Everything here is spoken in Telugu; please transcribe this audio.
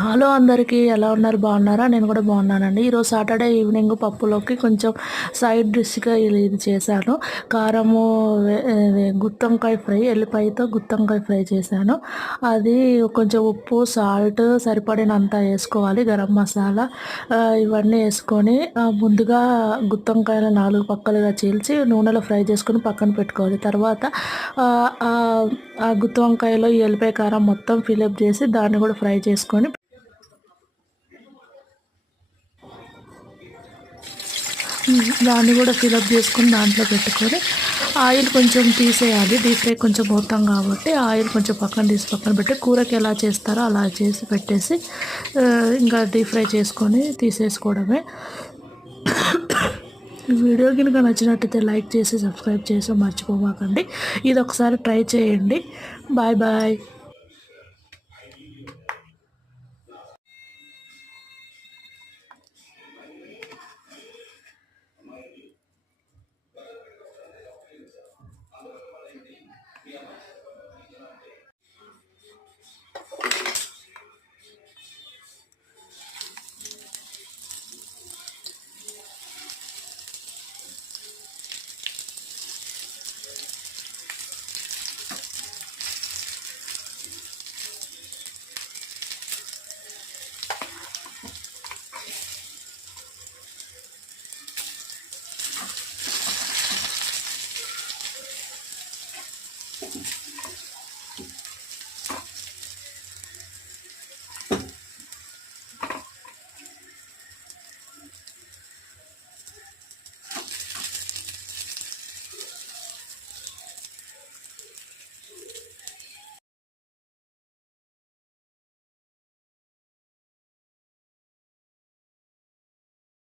హలో అందరికీ ఎలా ఉన్నారు? బాగున్నారా? నేను కూడా బాగున్నానండి. ఈరోజు సాటర్డే ఈవినింగ్ పప్పులోకి కొంచెం సైడ్ డిష్గా ఇది చేశాను. కారము గుత్తొంకాయ ఫ్రై, ఎల్లిపాయతో గుత్తొంకాయ ఫ్రై చేశాను. అది కొంచెం ఉప్పు, సాల్ట్ సరిపడినంత వేసుకోవాలి. గరం మసాలా ఇవన్నీ వేసుకొని ముందుగా గుత్తొంకాయలు 4 పక్కలుగా చీల్చి నూనెలో ఫ్రై చేసుకొని పక్కన పెట్టుకోవాలి. తర్వాత ఆ గుత్తి వంకాయలో ఈ ఎల్లిపాయ కారం మొత్తం ఫిలప్ చేసి దాన్ని కూడా ఫ్రై చేసుకొని దాన్ని కూడా ఫిలప్ చేసుకొని దాంట్లో పెట్టుకొని ఆయిల్ కొంచెం తీసేయాలి. డీప్ ఫ్రై కొంచెం పోతాం కాబట్టి ఆయిల్ కొంచెం పక్కన పెట్టి కూరకి ఎలా చేస్తారో అలా చేసి పెట్టేసి ఇంకా డీప్ ఫ్రై చేసుకొని తీసేసుకోవడమే. వీడియో కనుక నచ్చినట్టయితే లైక్ చేసి సబ్స్క్రైబ్ చేసి మర్చిపోమాకండి. ఇది ఒకసారి ట్రై చేయండి. Bye bye.